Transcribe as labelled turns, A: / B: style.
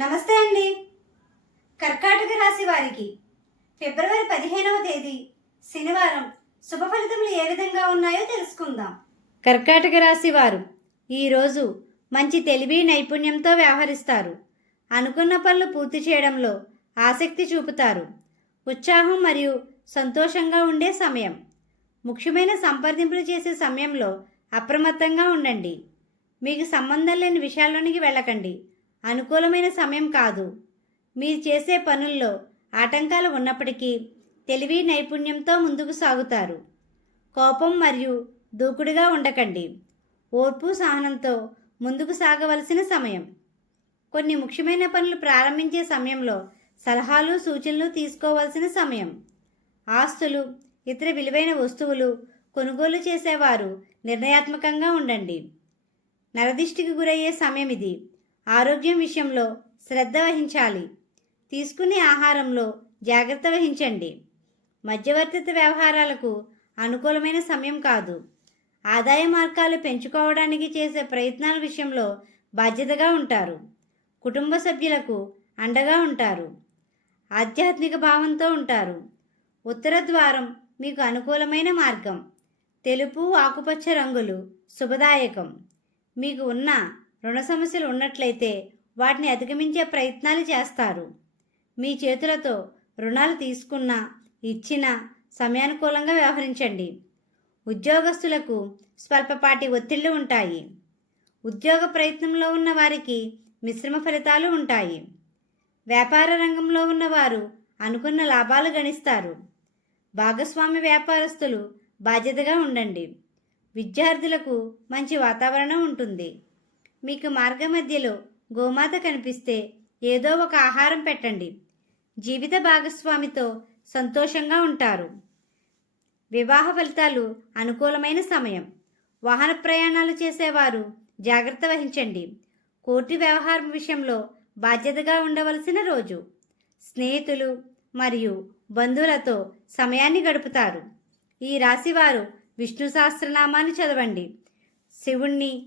A: నమస్తే అండి. కర్కాటక రాశి వారికి ఫిబ్రవరి పదిహేనవ తేదీ శనివారం శుభ ఫలితములు ఏ విధంగా ఉన్నాయో తెలుసుకుందాం. కర్కాటక రాశి వారు ఈరోజు మంచి తెలివి నైపుణ్యంతో వ్యవహరిస్తారు. అనుకున్న పనులు పూర్తి చేయడంలో ఆసక్తి చూపుతారు. ఉత్సాహం మరియు సంతోషంగా ఉండే సమయం. ముఖ్యమైన సంప్రదింపులు చేసే సమయంలో అప్రమత్తంగా ఉండండి. మీకు సంబంధం లేని విషయాల్లోనికి వెళ్ళకండి. అనుకూలమైన సమయం కాదు. మీరు చేసే పనుల్లో ఆటంకాలు ఉన్నప్పటికీ తెలివి నైపుణ్యంతో ముందుకు సాగుతారు. కోపం మరియు దూకుడుగా ఉండకండి. ఓర్పు సహనంతో ముందుకు సాగవలసిన సమయం. కొన్ని ముఖ్యమైన పనులు ప్రారంభించే సమయంలో సలహాలు సూచనలు తీసుకోవాల్సిన సమయం. ఆస్తులు ఇతర విలువైన వస్తువులు కొనుగోలు చేసేవారు నిర్ణయాత్మకంగా ఉండండి. నరదిష్టికి గురయ్యే సమయం ఇది. ఆరోగ్యం విషయంలో శ్రద్ధ వహించాలి. తీసుకునే ఆహారంలో జాగ్రత్త వహించండి. మధ్యవర్తిత వ్యవహారాలకు అనుకూలమైన సమయం కాదు. ఆదాయ మార్గాలు పెంచుకోవడానికి చేసే ప్రయత్నాల విషయంలో బాధ్యతగా ఉంటారు. కుటుంబ సభ్యులకు అండగా ఉంటారు. ఆధ్యాత్మిక భావంతో ఉంటారు. ఉత్తర ద్వారం మీకు అనుకూలమైన మార్గం. తెలుపు ఆకుపచ్చ రంగులు శుభదాయకం. మీకు ఉన్న రుణ సమస్యలు ఉన్నట్లయితే వాటిని అధిగమించే ప్రయత్నాలు చేస్తారు. మీ చేతులతో రుణాలు తీసుకున్న ఇచ్చిన సమయానుకూలంగా వ్యవహరించండి. ఉద్యోగస్తులకు స్వల్పపాటి ఒత్తిళ్ళు ఉంటాయి. ఉద్యోగ ప్రయత్నంలో ఉన్న వారికి మిశ్రమ ఫలితాలు ఉంటాయి. వ్యాపార రంగంలో ఉన్నవారు అనుకున్న లాభాలు గణిస్తారు. భాగస్వామి వ్యాపారస్తులు బాధ్యతగా ఉండండి. విద్యార్థులకు మంచి వాతావరణం ఉంటుంది. మీకు మార్గ మధ్యలో గోమాత కనిపిస్తే ఏదో ఒక ఆహారం పెట్టండి. జీవిత భాగస్వామితో సంతోషంగా ఉంటారు. వివాహ ఫలితాలు అనుకూలమైన సమయం. వాహన ప్రయాణాలు చేసేవారు జాగ్రత్త వహించండి. కోర్టు వ్యవహారం విషయంలో బాధ్యతగా ఉండవలసిన రోజు. స్నేహితులు మరియు బంధువులతో సమయాన్ని గడుపుతారు. ఈ రాశివారు విష్ణు సహస్రనామాన్ని చదవండి. శివుణ్ణి